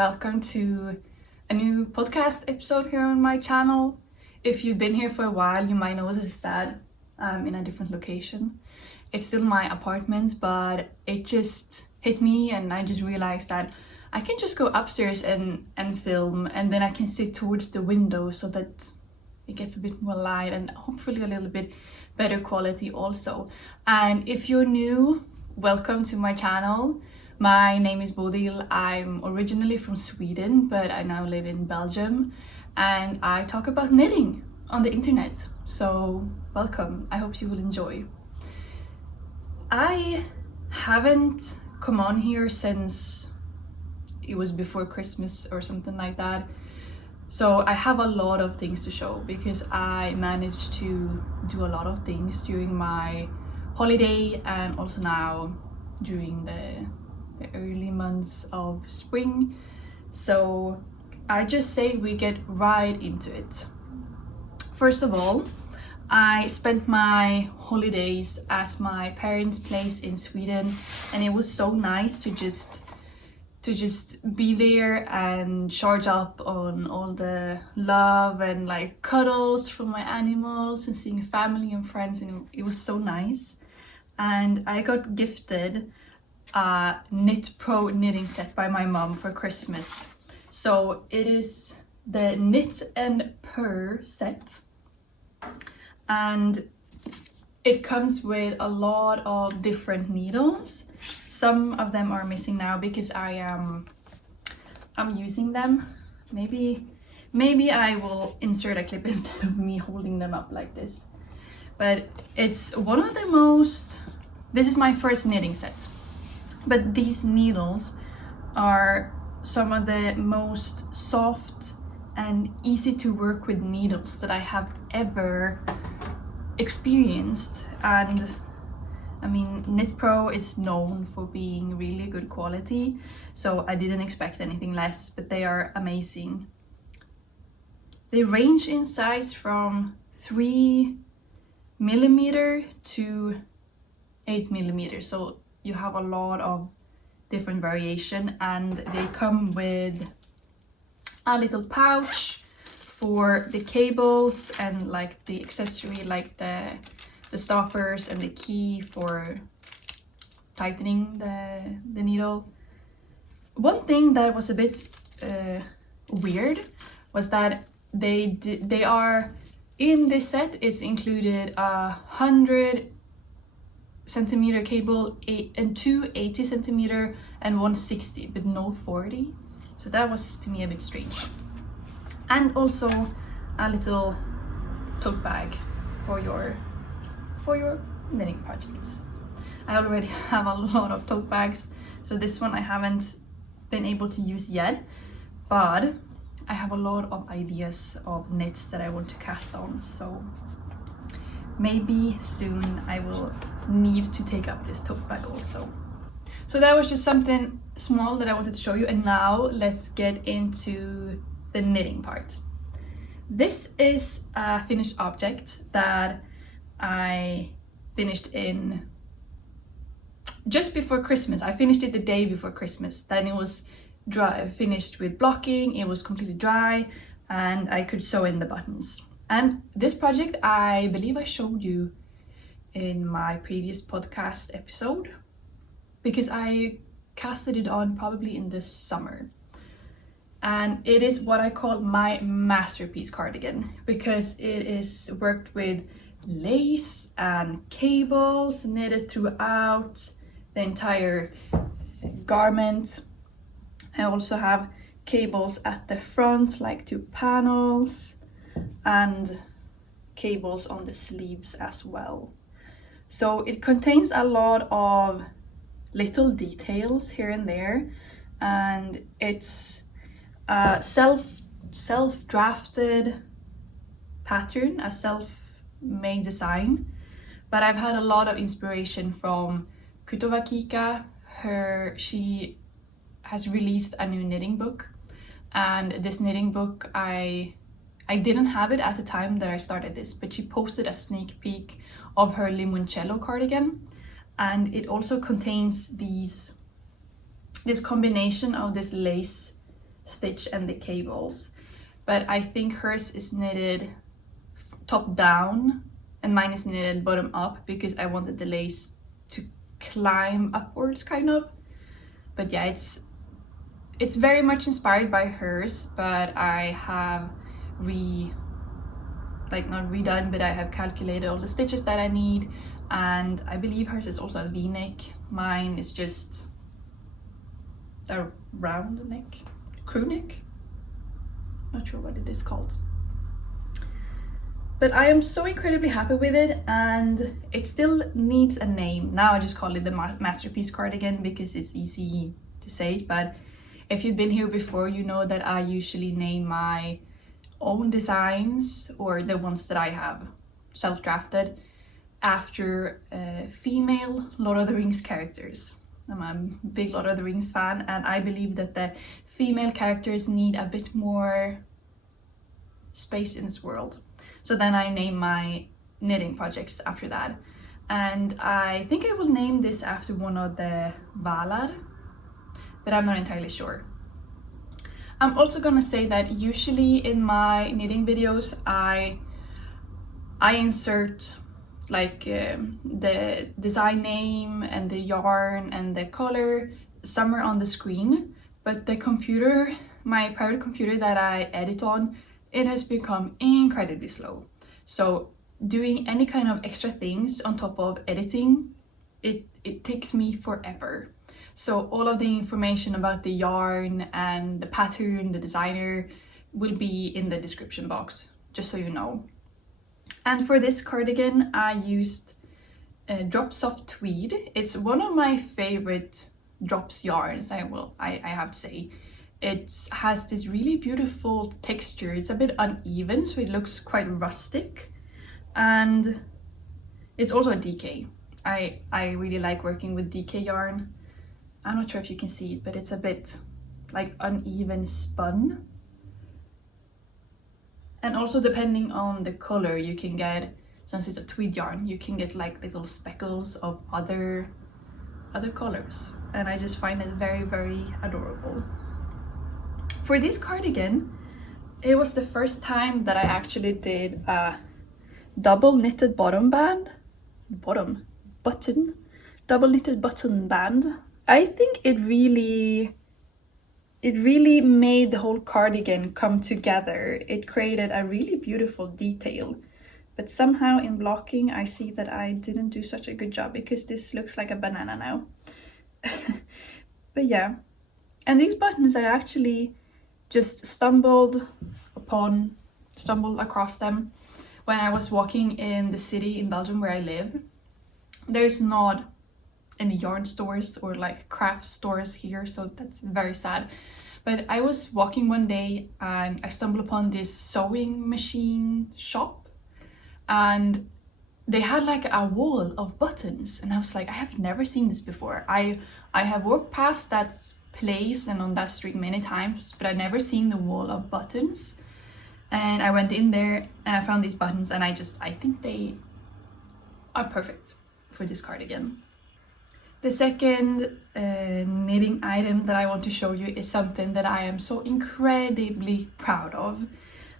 welcome to a new podcast episode here on my channel. If you've been here for a while, you might notice that I'm in a different location. It's still my apartment, but it just hit me and I just realized that I can just go upstairs and film, and then I can sit towards the window so that it gets a bit more light and hopefully a little bit better quality also. And if you're new, welcome to my channel. My name is Bodil. I'm originally from Sweden, but I now live in Belgium, and I talk about knitting on the internet. So welcome, I hope you will enjoy. I haven't come on here since it was before Christmas or something like that. So I have a lot of things to show because I managed to do a lot of things during my holiday and also now during the early months of spring. So I just say we get right into it. First of all, I spent my holidays at my parents' place in Sweden, and it was so nice to just be there and charge up on all the love and like cuddles from my animals and seeing family and friends, and it was so nice. And I got gifted a Knit Pro knitting set by my mom for Christmas. So it is the Knit and Purr set, and it comes with a lot of different needles. Some of them are missing now because I'm using them. Maybe I will insert a clip instead of me holding them up like this. But it's one of the most, this is my first knitting set, but these needles are some of the most soft and easy to work with needles that I have ever experienced. And I mean, Knit Pro is known for being really good quality, so I didn't expect anything less, but they are amazing. They range in size from 3mm to 8mm, so you have a lot of different variation, and they come with a little pouch for the cables and like the accessory, like the stoppers and the key for tightening the needle. One thing that was a bit weird was that they are in this set. It's included 100cm cable and two 80cm and one 60, but no 40. So that was to me a bit strange. And also a little tote bag for your knitting projects. I already have a lot of tote bags, so this one I haven't been able to use yet, but I have a lot of ideas of knits that I want to cast on, so maybe soon I will need to take up this tote bag also. So that was just something small that I wanted to show you, and now let's get into the knitting part. This is a finished object that I finished in just before Christmas. I finished it the day before Christmas. Then it was dry, finished with blocking, it was completely dry, and I could sew in the buttons. And this project, I believe I showed you in my previous podcast episode, because I casted it on probably in the summer. And it is what I call my masterpiece cardigan, because it is worked with lace and cables knitted throughout the entire garment. I also have cables at the front, like 2 panels, and cables on the sleeves as well. So it contains a lot of little details here and there, and it's a self-drafted pattern, a self-made design, but I've had a lot of inspiration from Kika. She has released a new knitting book, and this knitting book, I didn't have it at the time that I started this, but she posted a sneak peek of her limoncello cardigan, and it also contains this combination of this lace stitch and the cables, but I think hers is knitted top down and mine is knitted bottom up because I wanted the lace to climb upwards kind of. But yeah, it's very much inspired by hers, but I have not redone, but I have calculated all the stitches that I need, and I believe hers is also a v-neck. Mine is just a round neck, crew neck, not sure what it is called. But I am so incredibly happy with it, and it still needs a name. Now I just call it the masterpiece cardigan because it's easy to say, but if you've been here before, you know that I usually name my own designs, or the ones that I have self-drafted, after female Lord of the Rings characters. I'm a big Lord of the Rings fan, and I believe that the female characters need a bit more space in this world. So then I name my knitting projects after that. And I think I will name this after one of the valar, but I'm not entirely sure. I'm also gonna say that usually in my knitting videos I insert like the design name and the yarn and the color somewhere on the screen, but the computer, my private computer that I edit on, it has become incredibly slow. So doing any kind of extra things on top of editing, it takes me forever. So all of the information about the yarn and the pattern, the designer, will be in the description box, just so you know. And for this cardigan, I used Drops of Tweed. It's one of my favorite drops yarns, I have to say. It has this really beautiful texture. It's a bit uneven, so it looks quite rustic. And it's also a DK. I really like working with DK yarn. I'm not sure if you can see it, but it's a bit like uneven spun. And also depending on the color, you can get, since it's a tweed yarn, you can get like little speckles of other colors. And I just find it very, very adorable. For this cardigan, it was the first time that I actually did a double knitted double knitted button band. I think it really made the whole cardigan come together. It created a really beautiful detail, but somehow in blocking I see that I didn't do such a good job because this looks like a banana now. But yeah, and these buttons I actually just stumbled across them when I was walking in the city in Belgium where I live. There's not any yarn stores or like craft stores here, so that's very sad. But I was walking one day and I stumbled upon this sewing machine shop, and they had like a wall of buttons, and I was like, I have never seen this before. I have walked past that place and on that street many times, but I'd never seen the wall of buttons. And I went in there and I found these buttons, and I think they are perfect for this cardigan. The second knitting item that I want to show you is something that I am so incredibly proud of,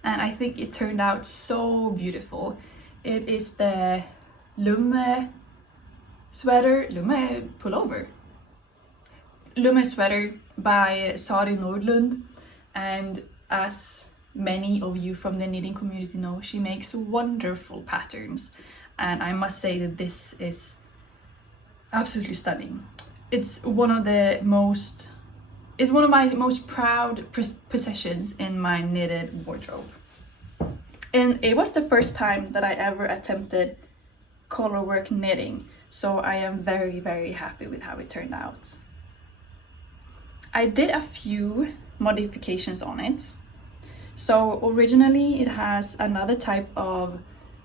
and I think it turned out so beautiful. It is the Lumme pullover. Lumme sweater by Sari Nordlund, and as many of you from the knitting community know, she makes wonderful patterns, and I must say that this is absolutely stunning. It's one of my most proud possessions in my knitted wardrobe. And it was the first time that I ever attempted colorwork knitting, so I am very, very happy with how it turned out. I did a few modifications on it. So originally it has another type of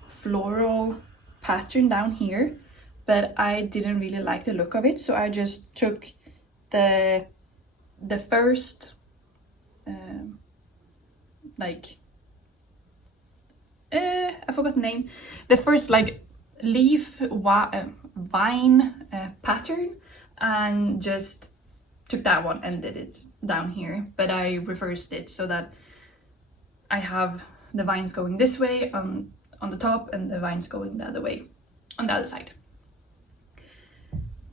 floral pattern down here, but I didn't really like the look of it, so I just took the first I forgot the name. The first like leaf vine pattern, and just took that one and did down here, but I reversed it so that I have the vines going this way on the top and the vines going the other way on the other side.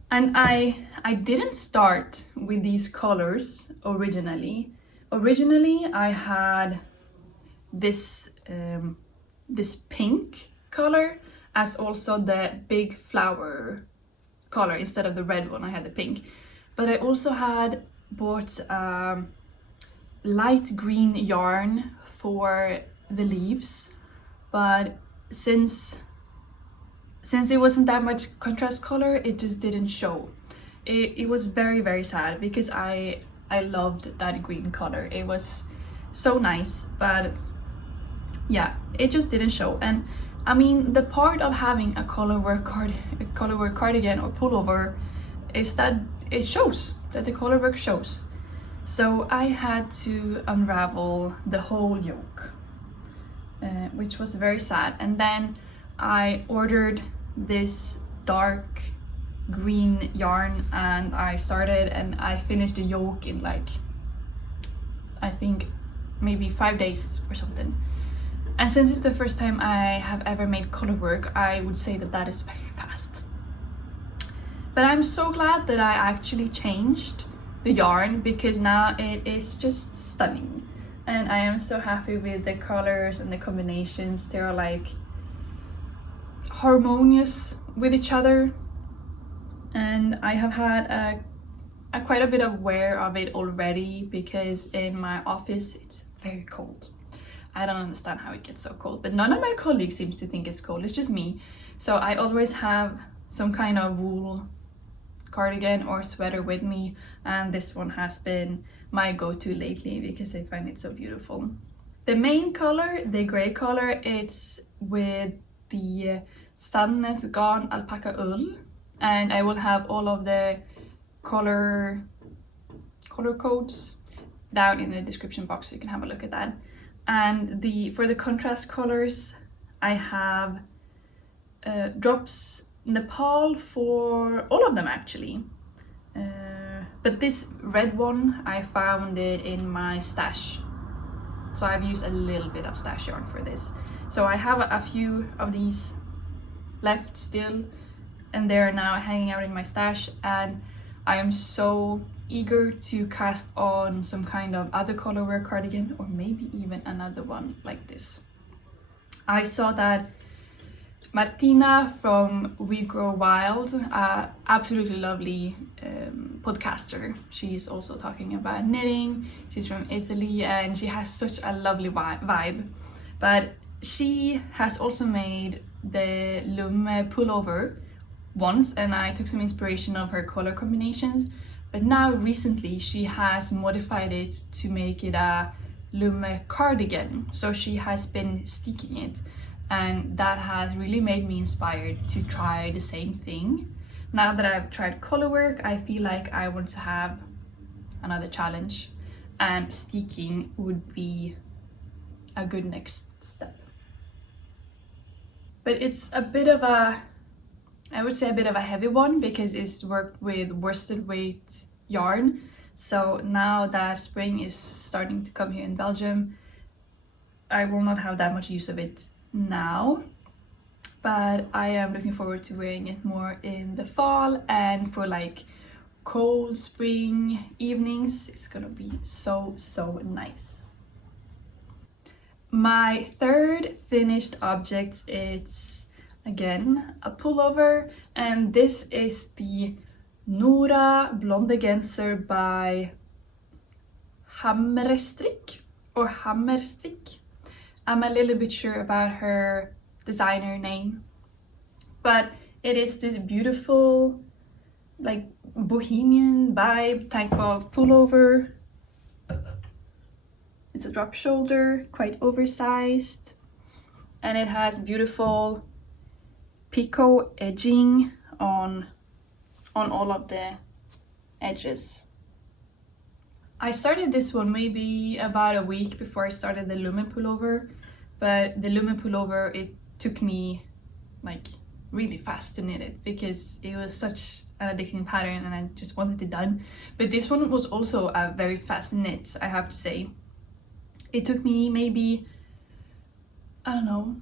And I didn't start with these colors originally. Originally I had this this pink color as also the big flower color. Instead of the red one I had the pink, but I also had bought light green yarn for the leaves, but since it wasn't that much contrast color, it just didn't show. It was very, very sad because I loved that green color. It was so nice, but yeah, it just didn't show. And I mean, the part of having a colorwork cardigan or pullover is that it shows, that the colorwork shows. So I had to unravel the whole yoke, which was very sad. And then I ordered this dark green yarn and I started and I finished the yoke in like, I think maybe 5 days or something. And since it's the first time I have ever made colorwork, I would say that that is very fast. But I'm so glad that I actually changed the yarn, because now it is just stunning. And I am so happy with the colors and the combinations. They are like harmonious with each other. And I have had quite a bit of wear of it already, because in my office it's very cold. I don't understand how it gets so cold, but none of my colleagues seems to think it's cold. It's just me. So I always have some kind of wool cardigan or sweater with me, and this one has been my go-to lately because I find it so beautiful. The main color, the gray color, it's with the Sandnes garn alpakka wool, and I will have all of the color codes down in the description box so you can have a look at that. And for the contrast colors, I have drops Nepal for all of them actually. But this red one, I found it in my stash. So I've used a little bit of stash yarn for this. So I have a few of these left still, and they're now hanging out in my stash, and I am so eager to cast on some kind of other colorwork cardigan, or maybe even another one like this. I saw that Martina from We Grow Wild, absolutely lovely podcaster. She's also talking about knitting. She's from Italy and she has such a lovely vibe. But she has also made the Lumme pullover once, and I took some inspiration of her color combinations. But now recently she has modified it to make it a Lumme cardigan. So she has been sticking it, and that has really made me inspired to try the same thing. Now that I've tried colorwork, I feel like I want to have another challenge, and sticking would be a good next step. But it's a bit of a, I would say a bit of a heavy one, because it's worked with worsted weight yarn. So now that spring is starting to come here in Belgium, I will not have that much use of it now, but I am looking forward to wearing it more in the fall, and for like cold spring evenings it's gonna be so nice. My third finished object is again a pullover, and this is the Nora blondegenser by Hamrestrikk or Hamrestrikk. I'm a little bit sure about her designer name, but it is this beautiful like Bohemian vibe type of pullover. It's a drop shoulder, quite oversized, and it has beautiful picot edging on all of the edges. I started this one maybe about a week before I started the Lumme pullover, but the Lumme pullover, it took me like really fast to knit it because it was such an addicting pattern and I just wanted it done. But this one was also a very fast knit, I have to say. It took me maybe, I don't know,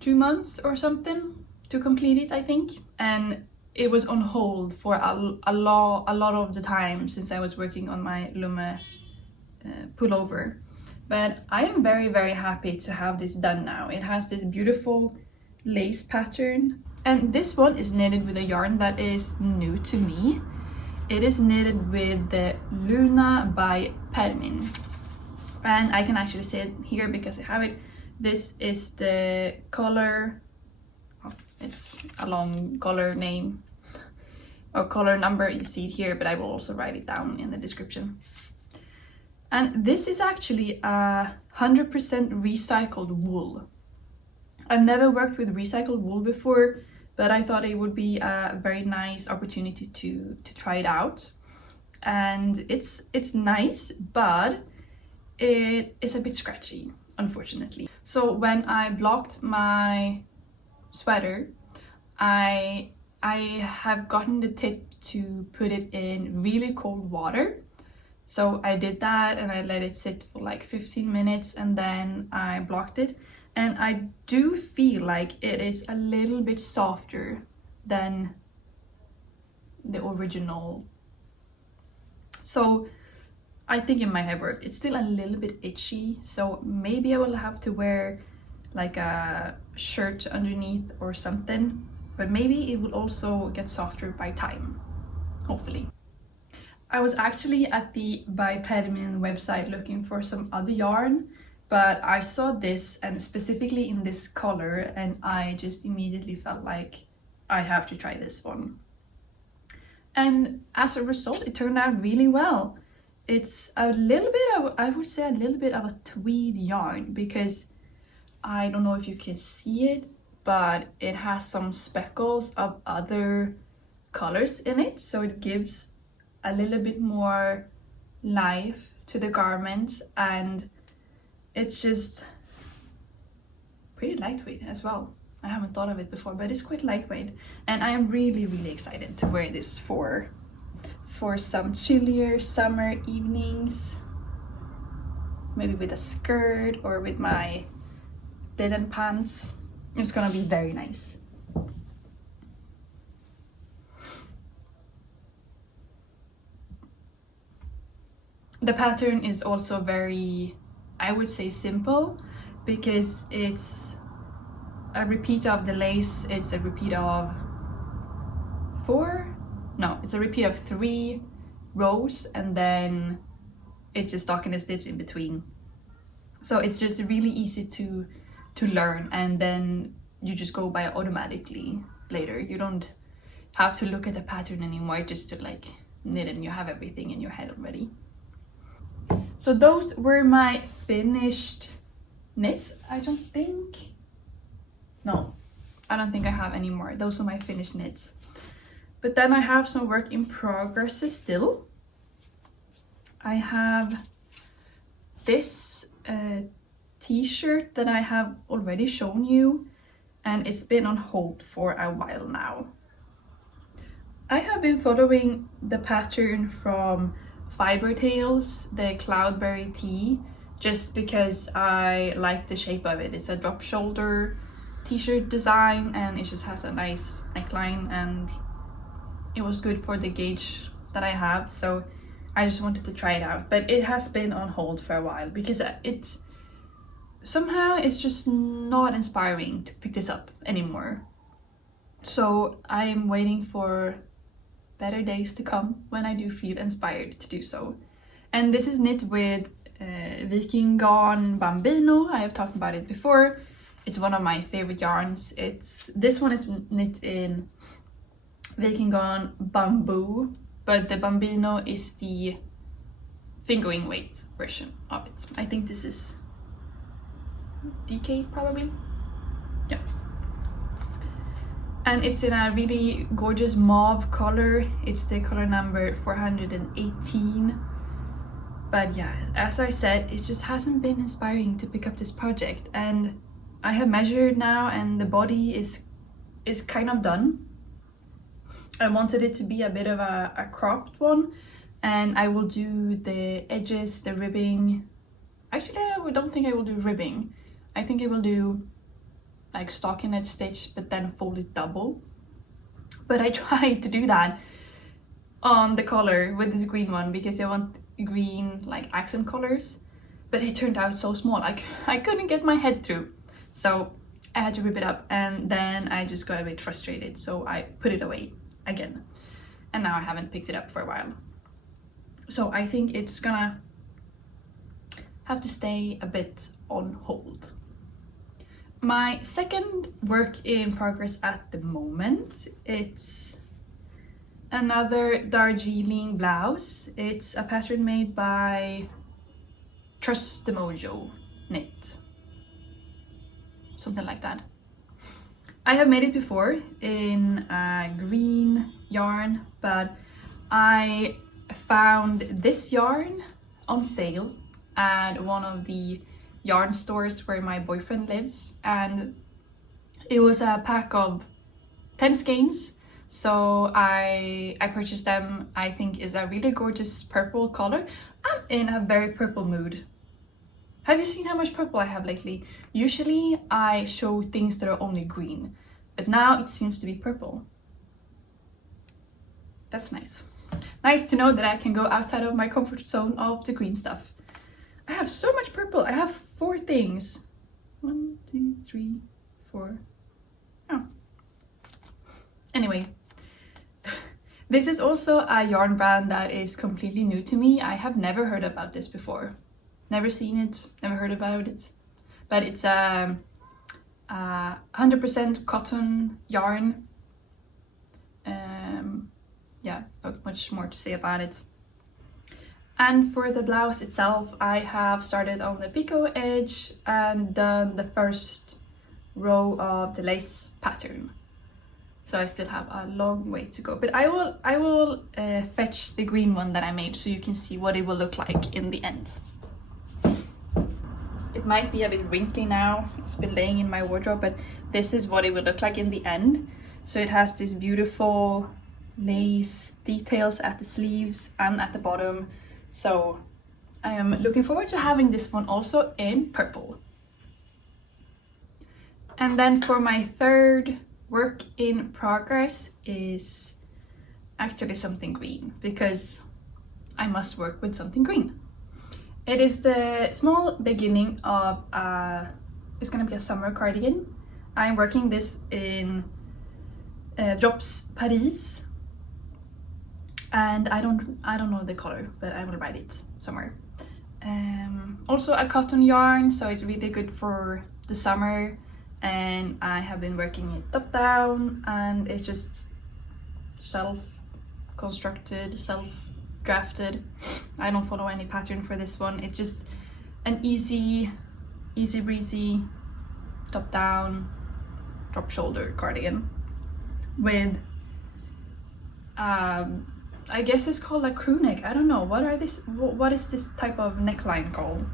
2 months or something to complete it, I think. And it was on hold for a lot of the time since I was working on my Lumme pullover. But I am very, very happy to have this done now. It has this beautiful lace pattern. And this one is knitted with a yarn that is new to me. It is knitted with the Lumme by Permin. And I can actually see it here because I have it. This is the color, it's a long color name or color number, you see it here, but I will also write it down in the description. And this is actually 100% recycled wool. I've never worked with recycled wool before, but I thought it would be a very nice opportunity to try it out. And it's nice, but it is a bit scratchy, unfortunately. So when I blocked my sweater, I have gotten the tip to put it in really cold water. So I did that and I let it sit for like 15 minutes and then I blocked it. And I do feel like it is a little bit softer than the original. So I think it might have worked. It's still a little bit itchy, so maybe I will have to wear like a shirt underneath or something. But maybe it will also get softer by time, hopefully. I was actually at the by Permin website looking for some other yarn, but I saw this and specifically in this color and I just immediately felt like I have to try this one. And as a result, it turned out really well. It's a little bit of, I would say a little bit of a tweed yarn because I don't know if you can see it, but it has some speckles of other colors in it. So it gives a little bit more life to the garments and it's just pretty lightweight as well. I haven't thought of it before, but it's quite lightweight. And I am really, really excited to wear this for some chillier summer evenings. Maybe with a skirt or with my linen pants. It's gonna be very nice. The pattern is also very, I would say, simple because it's a repeat of the lace. It's a repeat of it's a repeat of 3 rows and then it's just stocking a stitch in between. So it's just really easy to learn and then you just go by automatically later. You don't have to look at the pattern anymore just to like knit and you have everything in your head already. So those were my finished knits. I don't think I have any more. Those are my finished knits. But then I have some work in progress still. I have this t-shirt that I have already shown you and it's been on hold for a while now. I have been following the pattern from Fibertales, the Cloudberry tee, just because I like the shape of it. It's a drop shoulder t-shirt design and it just has a nice neckline and it was good for the gauge that I have, so I just wanted to try it out. But it has been on hold for a while because it's just not inspiring to pick this up anymore. So I'm waiting for better days to come when I do feel inspired to do so. And this is knit with Viking garn Bambino. I have talked about it before. It's one of my favorite yarns. This one is knit in Viking garn bamboo, but the Bambino is the fingering weight version of it. I think this is DK probably. Yeah. And it's in a really gorgeous mauve color. It's the color number 418. But yeah, as I said, it just hasn't been inspiring to pick up this project. And I have measured now and the body is kind of done. I wanted it to be a bit of a cropped one, and I will do the edges, the ribbing. Actually, I don't think I will do ribbing. I think I will do like stockinette stitch, but then fold it double. But I tried to do that on the collar with this green one because I want green like accent colors, but it turned out so small. I couldn't get my head through, so I had to rip it up, and then I just got a bit frustrated, so I put it away again, and now I haven't picked it up for a while. So I think it's gonna have to stay a bit on hold. My second work in progress at the moment, it's another Darjeeling blouse. It's a pattern made by Trust the Mojo knit, something like that. I have made it before in a green yarn, but I found this yarn on sale at one of the yarn stores where my boyfriend lives, and it was a pack of 10 skeins, so I purchased them. I think is a really gorgeous purple color. I'm in a very purple mood. Have you seen how much purple I have lately? Usually I show things that are only green, but now it seems to be purple. That's nice. Nice to know that I can go outside of my comfort zone of the green stuff. I have so much purple. I have 4 things. 1, 2, 3, 4. Oh. Anyway, this is also a yarn brand that is completely new to me. I have never heard about this before. Never seen it, never heard about it. But it's a 100% cotton yarn. Yeah, not much more to say about it. And for the blouse itself, I have started on the picot edge and done the first row of the lace pattern. So I still have a long way to go, but I will fetch the green one that I made so you can see what it will look like in the end. It might be a bit wrinkly now, it's been laying in my wardrobe, but this is what it will look like in the end. So it has this beautiful lace details at the sleeves and at the bottom. So I am looking forward to having this one also in purple. And then for my third work in progress is actually something green, because I must work with something green. It is the small beginning of it's gonna be a summer cardigan. I'm working this in Drops Paris, and I don't know the color, but I will write it somewhere. Also a cotton yarn, so it's really good for the summer, and I have been working it top down, and it's just self-constructed, self-drafted. I don't follow any pattern for this one. It's just an easy breezy top down drop shoulder cardigan with I guess it's called a crew neck. I don't know, what is this type of neckline called?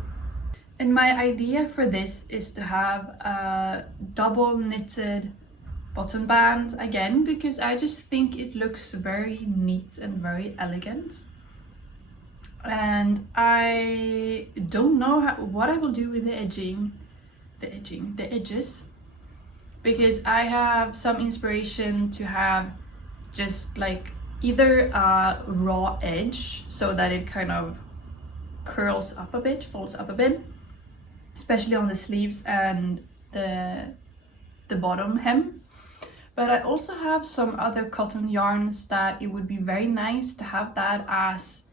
And my idea for this is to have a double knitted bottom band again, because I just think it looks very neat and very elegant. And I don't know what I will do with the edges, because I have some inspiration to have just like either a raw edge so that it kind of curls up a bit, folds up a bit, especially on the sleeves and the bottom hem. But I also have some other cotton yarns that it would be very nice to have that as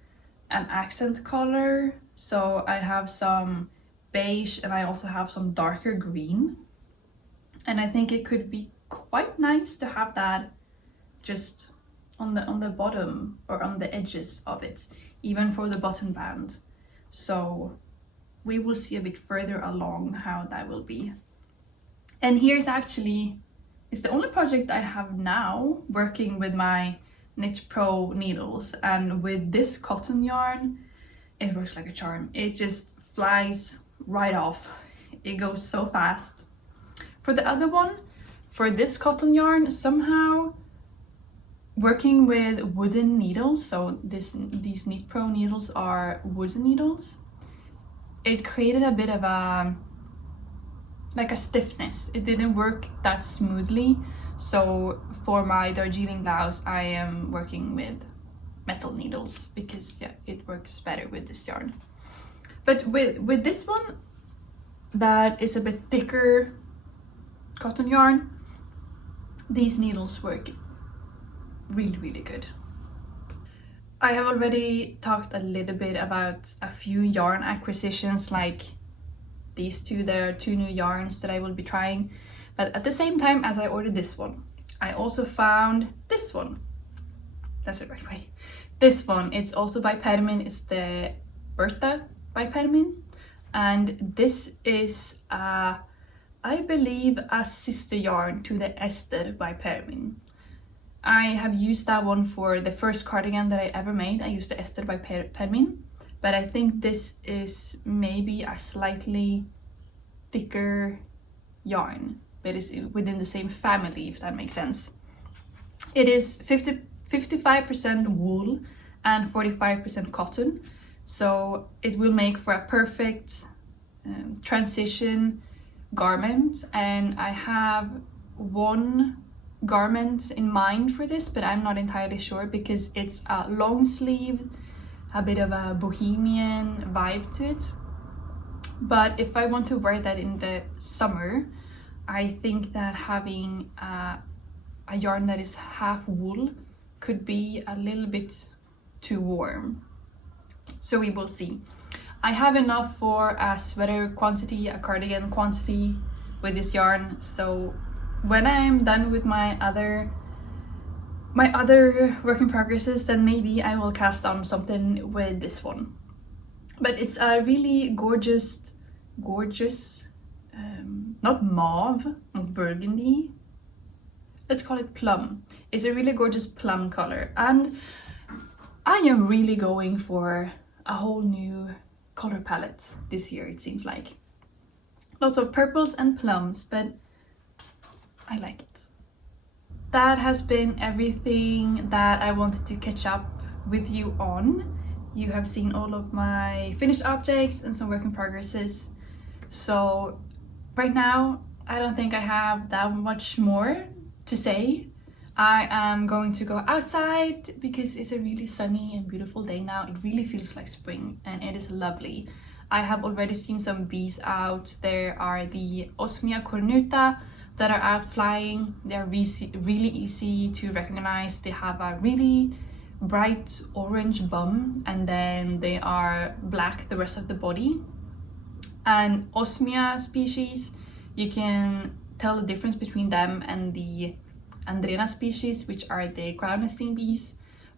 an accent color. So I have some beige and I also have some darker green, and I think it could be quite nice to have that just on the bottom or on the edges of it, even for the bottom band. So we will see a bit further along how that will be. And here's actually, it's the only project I have now working with my Knit Pro needles, and with this cotton yarn it works like a charm. It just flies right off, it goes so fast. For the other one, for this cotton yarn, somehow working with wooden needles, so these Knit Pro needles are wooden needles, it created a bit of a stiffness. It didn't work that smoothly. So for my Darjeeling blouse, I am working with metal needles because yeah, it works better with this yarn. But with this one, that is a bit thicker cotton yarn, these needles work really, really good. I have already talked a little bit about a few yarn acquisitions, like these two. There are 2 new yarns that I will be trying, but at the same time as I ordered this one, I also found this one. That's the right way. This one, it's also by Permin. It's the Vairë by Permin, and this is I believe a sister yarn to the Ester by Permin. I have used that one for the first cardigan that I ever made. I used the Ester by Permin, but I think this is maybe a slightly thicker yarn, but it's within the same family, if that makes sense. It is 55% wool and 45% cotton, so it will make for a perfect transition garment. And I have one garment in mind for this, but I'm not entirely sure because it's a long sleeve, a bit of a bohemian vibe to it. But if I want to wear that in the summer, I think that having a yarn that is half wool could be a little bit too warm. So we will see. I have enough for a sweater quantity, a cardigan quantity with this yarn. So when I'm done with my other work in progresses, then maybe I will cast on something with this one. But it's a really gorgeous, not mauve, not burgundy. Let's call it plum. It's a really gorgeous plum color, and I am really going for a whole new color palette this year, it seems like. Lots of purples and plums, but I like it. That has been everything that I wanted to catch up with you on. You have seen all of my finished objects and some work in progresses. So right now, I don't think I have that much more to say. I am going to go outside because it's a really sunny and beautiful day now. It really feels like spring and it is lovely. I have already seen some bees out. There are the Osmia cornuta that are out flying. They're really easy to recognize. They have a really bright orange bum and then they are black the rest of the body. And Osmia species, you can tell the difference between them and the Andrena species, which are the crown nesting bees,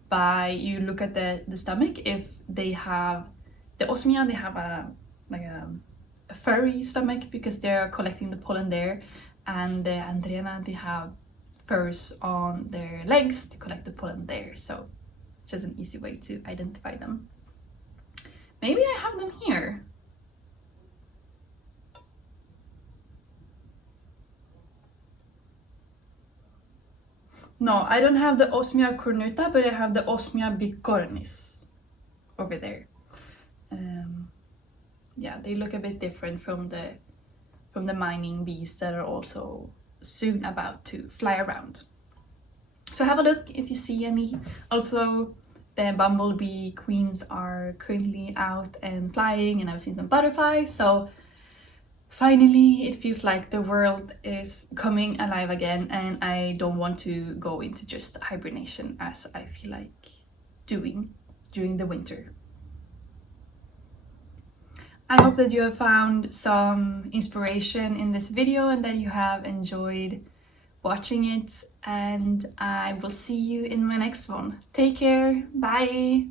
by you look at the stomach. If they have the Osmia, they have a furry stomach because they're collecting the pollen there, and the Andrena, they have furs on their legs to collect the pollen there. So it's just an easy way to identify them. Maybe I have them here. No, I don't have the Osmia cornuta, but I have the Osmia bicornis over there. Yeah, they look a bit different from the mining bees that are also soon about to fly around. So have a look if you see any. Also, the bumblebee queens are currently out and flying, and I've seen some butterflies. So finally, it feels like the world is coming alive again, and I don't want to go into just hibernation as I feel like doing during the winter. I hope that you have found some inspiration in this video and that you have enjoyed watching it, and I will see you in my next one. Take care, bye!